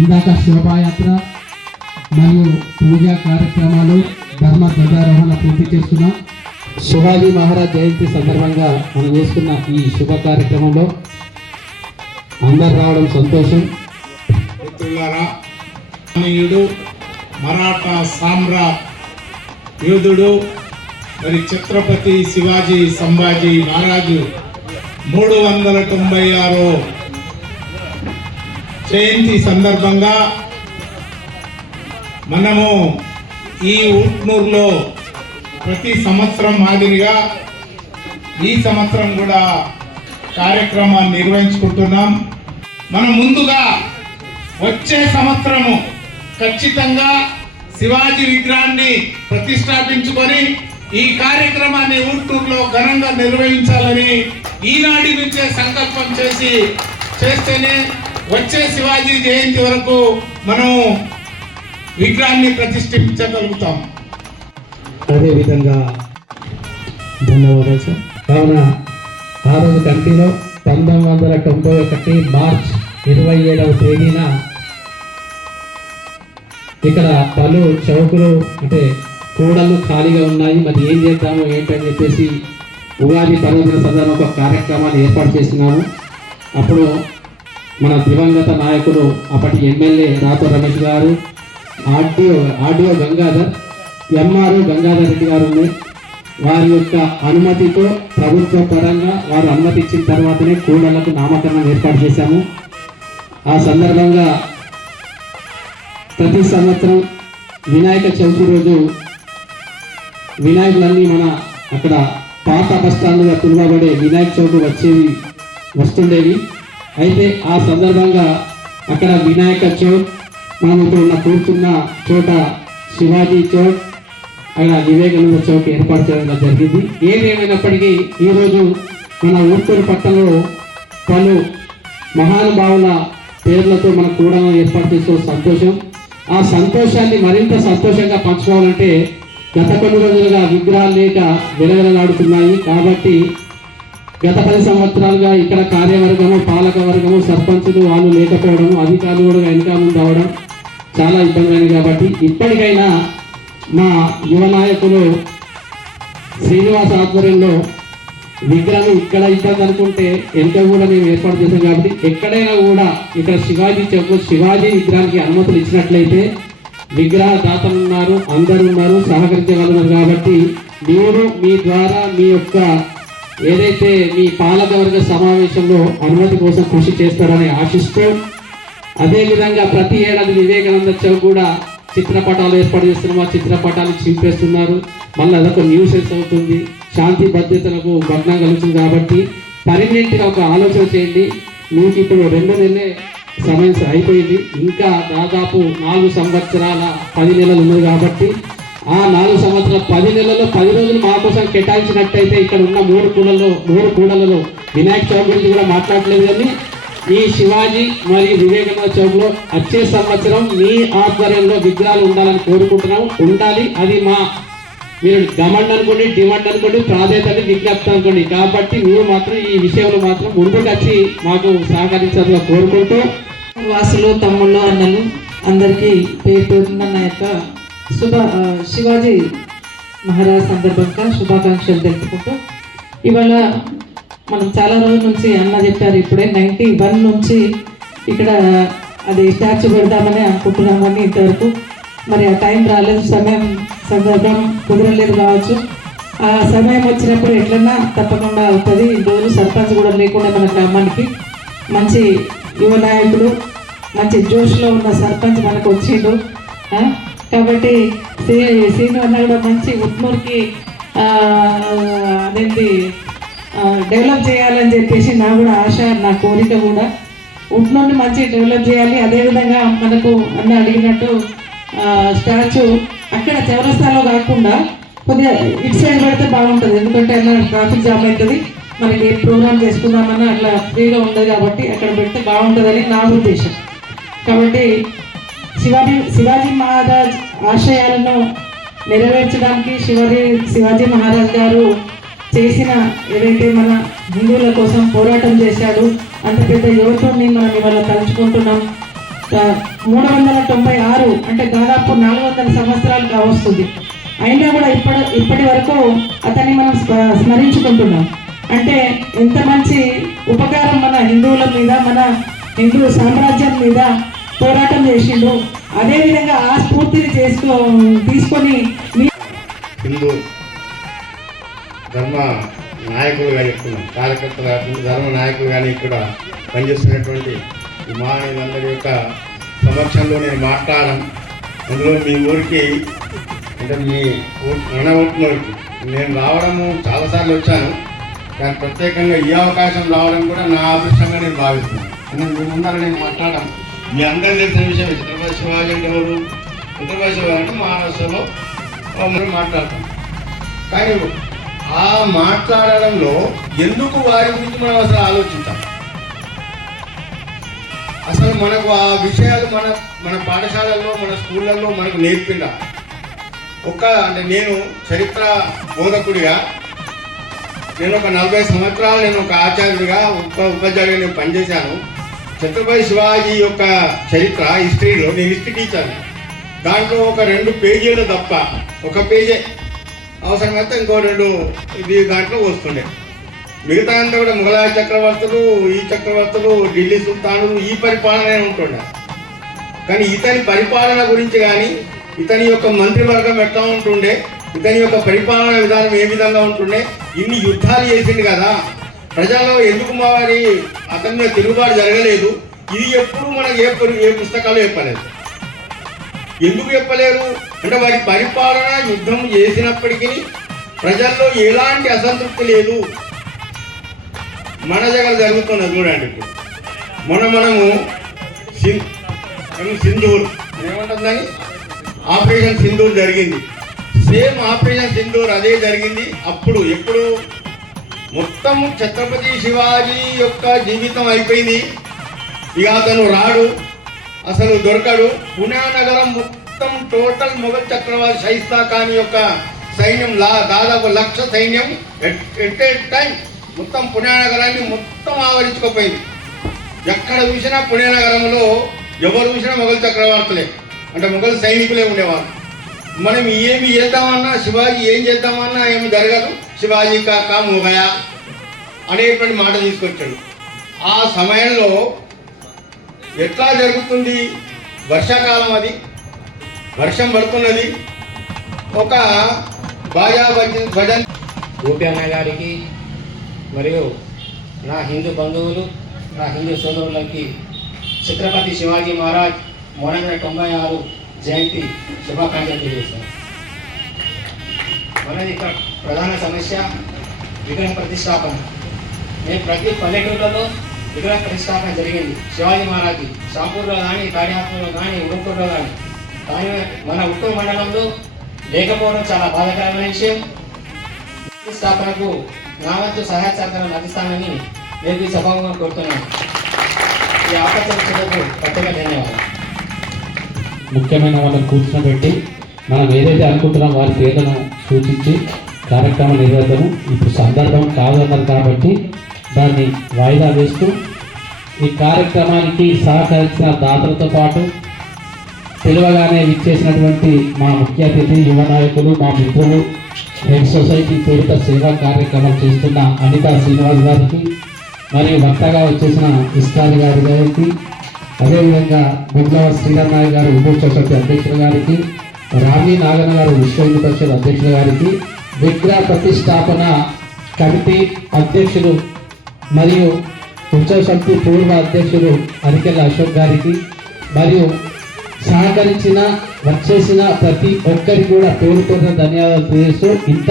ఇందాక శోభాయాత్ర మరియు పూజా కార్యక్రమాలు ధర్మ ధ్వజారోహణ పూర్తి చేస్తున్నాం. శివాజీ మహారాజ్ జయంతి సందర్భంగా మనం చేసుకున్న ఈ శుభ కార్యక్రమంలో అందరు రావడం సంతోషం. మిత్రులారా, మరాఠా సామ్రాట్ యోధుడు మరి ఛత్రపతి శివాజీ సంభాజీ మహారాజు 396 జయంతి సందర్భంగా మనము ఈ ఉట్నూరులో ప్రతి సంవత్సరం మాదిరిగా ఈ సంవత్సరం కూడా కార్యక్రమాన్ని నిర్వహించుకుంటున్నాం. మనం ముందుగా వచ్చే సంవత్సరము ఖచ్చితంగా శివాజీ విగ్రహాన్ని ప్రతిష్టాపించుకొని ఈ కార్యక్రమాన్ని ఊట్నూరులో ఘనంగా నిర్వహించాలని ఈనాటి నుంచే సంకల్పం చేస్తేనే వచ్చే శివాజీ జయంతి వరకు మనం విగ్రహాన్ని ప్రతిష్ఠించగలుగుతాం. అదేవిధంగా ధన్యవాదాలు సార్. కావున ఆ రోజు కమిటీలో 1991 మార్చ్ 27వ తేదీన ఇక్కడ పలు చౌకులు అంటే కూడలు ఖాళీగా ఉన్నాయి. మరి ఏం చేద్దాము ఏంటని చెప్పేసి ఉగాది పర్వదిన సందర్భంగా ఒక కార్యక్రమాన్ని ఏర్పాటు చేస్తున్నాము. అప్పుడు మన దివంగత నాయకులు అప్పటి ఎమ్మెల్యే రాతో రమేష్ గారు, ఆర్డీఓ గంగాధర్, ఎంఆర్ఓ గంగాధర్ రెడ్డి గారు వారి యొక్క అనుమతితో ప్రభుత్వ పరంగా వారు అనుమతి ఇచ్చిన తర్వాతనే కూడళ్లకు నామకరణం ఏర్పాటు చేశాము. ఆ సందర్భంగా ప్రతి సంవత్సరం వినాయక చవితి రోజు వినాయకులన్నీ మన అక్కడ పాత బస్టాండ్గా పిలువబడే వినాయక చవితి వస్తుండేవి. అయితే ఆ సందర్భంగా అక్కడ వినాయక చౌక్, మనం ఇప్పుడు కూర్చున్న చోట శివాజీ చౌక్, అక్కడ వివేకానంద చౌక్ ఏర్పాటు చేయడం జరిగింది. ఏదేమైనప్పటికీ ఈరోజు మన ఊట్నూరు పట్టణంలో పలు మహానుభావుల పేర్లతో మన కూడా ఏర్పాటు చేసే సంతోషం. ఆ సంతోషాన్ని మరింత సంతోషంగా పంచుకోవాలంటే గత కొన్ని రోజులుగా విగ్రహాలు లేక వెలవెలలాడుతున్నాయి. కాబట్టి గత 10 సంవత్సరాలుగా ఇక్కడ కార్యవర్గము, పాలక వర్గము, సర్పంచులు వాళ్ళు లేకపోవడం, అధికారులు కూడా వెనుక ముందు అవడం చాలా ఇబ్బంది అయింది. కాబట్టి ఇప్పటికైనా మా యువ నాయకులు శ్రీనివాస్ ఆధ్వర్యంలో విగ్రహం ఇక్కడ ఇబ్బంది అనుకుంటే ఎంత కూడా మేము ఏర్పాటు చేశాం. కాబట్టి ఎక్కడైనా కూడా ఇక్కడ శివాజీ చౌక్ శివాజీ విగ్రహానికి అనుమతులు ఇచ్చినట్లయితే విగ్రహ దాతలు ఉన్నారు, అందరూ ఉన్నారు, సహకరించే వాళ్ళు ఉన్నారు. కాబట్టి మీరు మీ ద్వారా మీ యొక్క ఏదైతే మీ పాలకవర్గ సమావేశంలో అనుమతి కోసం కృషి చేస్తారని ఆశిస్తూ, అదేవిధంగా ప్రతి ఏడాది వివేకానంద చౌక్ కూడా చిత్రపటాలు ఏర్పాటు చేస్తున్నాం. ఆ చిత్రపటాలు చింపేస్తున్నారు, మళ్ళీ అదొక న్యూసెన్స్ అవుతుంది, శాంతి భద్రతలకు భగ్నం కలుగుతుంది. కాబట్టి పర్మనెంట్గా ఒక ఆలోచన చేయండి. మీకు ఇప్పుడు 2 నెలలే సమయం అయిపోయింది, ఇంకా దాదాపు 4 సంవత్సరాల 10 నెలలు ఉన్నాయి. కాబట్టి ఆ 4 సంవత్సరాల 10 నెలల్లో 10 రోజులు మా కోసం కేటాయించినట్టయితే ఇక్కడ ఉన్న 3 కూడలలో వినాయక చౌక్ గురించి కూడా మాట్లాడలేదు. కానీ ఈ శివాజీ మరియు వివేకానంద చౌక్లో వచ్చే సంవత్సరం మీ ఆధ్వర్యంలో విగ్రహాలు ఉండాలని కోరుకుంటున్నాం. ఉండాలి, అది మీరు గమండ్ అనుకోండి, డిమాండ్ అనుకోండి, ప్రాధాన్యతని విజ్ఞప్తి అనుకోండి. కాబట్టి మీరు మాత్రం ఈ విషయంలో మాత్రం ముందుకు వచ్చి మాకు సహకరించాలని కోరుకుంటూ, వాసులు, తమ్ముళ్ళు, అన్నలు అందరికీ పేరున్న నా యొక్క శివాజీ మహారాజ్ సందర్భంగా శుభాకాంక్షలు తెలుపుకుంటూ, ఇవాళ మనం చాలా రోజుల నుంచి అన్న చెప్పారు ఇప్పుడే 91 నుంచి ఇక్కడ అది స్టాచ్యూ పెడదామని అనుకుంటున్నాము. అని ఇంతవరకు మరి ఆ టైం రాలేదు, సందర్భం కుదరలేదు కావచ్చు. ఆ సమయం వచ్చినప్పుడు ఎట్లన్నా తప్పకుండా అవుతుంది. ఈ రోజు సర్పంచ్ కూడా లేకుండా మన గ్రామానికి మంచి యువ నాయకుడు, మంచి జోష్లో ఉన్న సర్పంచ్ మనకు వచ్చిండు. కాబట్టి సీను అన్న కూడా మంచి ఉట్నూరుకి అదేంటి డెవలప్ చేయాలని చెప్పేసి నా కూడా ఆశ, నా కోరిక కూడా. ఉట్నూరుని మంచి డెవలప్ చేయాలి. అదేవిధంగా మనకు అన్న అడిగినట్టు స్టాచ్యూ అక్కడ చౌరస్తాలో కాకుండా కొద్దిగా ఇటు సైడ్ పెడితే బాగుంటుంది. ఎందుకంటే అలా ట్రాఫిక్ జామ్ అవుతుంది, మనకి ఏ ప్రోగ్రామ్ చేసుకుందామన్నా అట్లా ఫ్రీగా ఉండదు. కాబట్టి అక్కడ పెడితే బాగుంటుందని నా ఉద్దేశం. కాబట్టి శివాజీ మహారాజ్ ఆశయాలను నెరవేర్చడానికి శివాజీ మహారాజ్ గారు చేసిన ఏదైతే మన హిందువుల కోసం పోరాటం చేశాడు, అంత పెద్ద యువకుడిని మనం ఇవాళ తలుచుకుంటున్నాం. 396 అంటే దాదాపు 400 సంవత్సరాలు కావస్తుంది. అయినా కూడా ఇప్పటి వరకు అతన్ని మనం స్మరించుకుంటున్నాం. అంటే ఎంత మంచి ఉపకారం మన హిందువుల మీద, మన హిందూ సామ్రాజ్యం మీద పోరాటం చేసిండు. అదేవిధంగా ఆ స్ఫూర్తిని తీసుకొని హిందూ ధర్మ నాయకులుగా చెప్తున్నాం, కార్యకర్తలు హిందూ ధర్మ నాయకులు కానీ ఇక్కడ పనిచేస్తున్నటువంటి ఈ మహానీయులందరి యొక్క సమక్షంలో నేను మాట్లాడడం, అందులో మీ ఊరికి అంటే మన ఊరికి నేను రావడము చాలాసార్లు వచ్చాను, కానీ ప్రత్యేకంగా ఈ అవకాశం రావడం కూడా నా అదృష్టంగా నేను భావిస్తున్నాను. మీ ముందర నేను మాట్లాడడం మీ అందరూ తెలిసిన విషయం. ఛత్రపతి శివాజీ అంటే ఎవరు? ఛత్రపతి శివాజీ అంటే మహారాష్ట్రలో మనం మాట్లాడతాం. కానీ ఆ మాట్లాడడంలో ఎందుకు వారి గురించి మనం అసలు ఆలోచించాం? అసలు మనకు ఆ విషయాలు మన పాఠశాలల్లో, మన స్కూళ్ళల్లో మనకు నేర్పిందా? అంటే నేను చరిత్ర బోధకుడిగా నేను ఒక 40 సంవత్సరాలు నేను ఒక ఆచార్యుడిగా ఉపాధ్యాయుడిగా నేను పనిచేశాను. ఛత్రపతి శివాజీ యొక్క చరిత్ర హిస్టరీలో నేను హిస్టరీ టీచర్ని. దాంట్లో ఒక 2 పేజీలు తప్ప, ఒక పేజే అవసరమైతే ఇంకో 2 ఇది దాంట్లో వస్తుండే. మిగతా అంతా కూడా ముఘలాయ చక్రవర్తులు, ఈ చక్రవర్తులు, ఢిల్లీ సుల్తానులు, ఈ పరిపాలనే ఉంటుండే. కానీ ఇతని పరిపాలన గురించి కానీ, ఇతని యొక్క మంత్రివర్గం ఎట్లా ఉంటుండే, ఇతని యొక్క పరిపాలన విధానం ఏ విధంగా ఉంటుండే, ఇన్ని యుద్ధాలు చేసింది కదా, ప్రజల్లో ఎందుకు మరి అతని మీద తిరుగుబాటు జరగలేదు, ఇది ఎప్పుడు మనకు ఏ పుస్తకాలు చెప్పలేదు. ఎందుకు చెప్పలేరు అంటే వారి పరిపాలన యుద్ధం చేసినప్పటికీ ప్రజల్లో ఎలాంటి అసంతృప్తి లేదు. మన దగ్గర జరుగుతున్నది చూడండి. ఇప్పుడు మనము సింధూర్ ఏమంటుందని ఆపరేషన్ సింధూర్ జరిగింది. సేమ్ ఆపరేషన్ సింధూర్ అదే జరిగింది. అప్పుడు ఎప్పుడు మొత్తం ఛత్రపతి శివాజీ యొక్క జీవితం అయిపోయింది. ఇక అతను రాడు, అసలు దొరకడు. పుణె నగరం మొత్తం టోటల్ మొఘల్ చక్రవర్తి షైస్తా ఖాన్ యొక్క సైన్యం దాదాపు 1,00,000 సైన్యం ఎట్ ఏ టైం మొత్తం పుణె నగరాన్ని మొత్తం ఆవరించుకోపోయింది. ఎక్కడ చూసినా పుణె నగరంలో ఎవరు చూసినా మొఘల్ చక్రవర్తులే, అంటే మొఘల్ సైనికులే ఉండేవారు. మనం ఏమి చేద్దామన్నా, శివాజీ ఏం చేద్దామన్నా ఏమి జరగదు. శివాజీ కామ్ హో గయా అనేటువంటి మాట తీసుకొచ్చాడు. ఆ సమయంలో ఎట్లా జరుగుతుంది? వర్షాకాలం, అది వర్షం పడుతున్నది. ఒక బాజా భజన్ గోపన్న గారికి మరియు నా హిందూ బంధువులు, నా హిందూ సోదరులకి ఛత్రపతి శివాజీ మహారాజ్ 396 జయంతి శుభాకాంక్షలు తెలియజేస్తాను. మనది ఇక్కడ ప్రధాన సమస్య విగ్రహ ప్రతిష్టాపన. నేను ప్రతి పల్లెటూళ్ళలో విగ్రహ ప్రతిష్టాపన జరిగింది. శివాజీ మహారాజ్ షాపూర్లో కానీ, కాడియాపూర్లో కానీ, ఉడుకూరులో కానీ. కానీ మన ఉత్తూరు మండలంలో లేకపోవడం చాలా బాధాకరమైన విషయం. ప్రతిష్టాపనకు నా వంతు సహాయ సహకారం అందిస్తానని నేను ఈ సభాముఖంగా కోరుతున్నాను. ఈ ఆపత్తులకు ప్రత్యేక ధన్యవాదాలు. ముఖ్యమైన వాళ్ళని కూర్చోబెట్టి మనం ఏదైతే అనుకుంటున్నాం వారి పేర్లను సూచించి కార్యక్రమం నిర్వహించడం ఇప్పుడు సందర్భం కాదన్నారు కాబట్టి దాన్ని వాయిదా వేస్తూ ఈ కార్యక్రమానికి సహకరించిన దాతలతో పాటు పిలువగానే విచ్చేసినటువంటి మా ముఖ్య అతిథి, యువ నాయకులు, మా మిత్రులు, హెడ్ సొసైటీ పేరుతో సేవా కార్యక్రమాలు చేస్తున్న అనితా శ్రీనివాస్ గారికి, మరియు వక్తగా వచ్చేసిన ఇస్కాన్ గారికి, అదేవిధంగా గుండ్లవ శ్రీధర్ నాయక్ గారు ఉర్దూ సొసైటీ అధ్యక్షుల గారికి, రామి నాగన్న గారు విశ్వ హిందూ పరిషత్ అధ్యక్షుల గారికి, విగ్రహ ప్రతిష్టాపన కమిటీ అధ్యక్షులు మరియు ఉత్సవ సమితి పూర్వ అధ్యక్షులు అరికెల అశోక్ గారికి, మరియు సహకరించిన వచ్చేసిన ప్రతి ఒక్కరికి కూడా పేరు పేరున ధన్యవాదాలు తెలియజేస్తూ ఇంత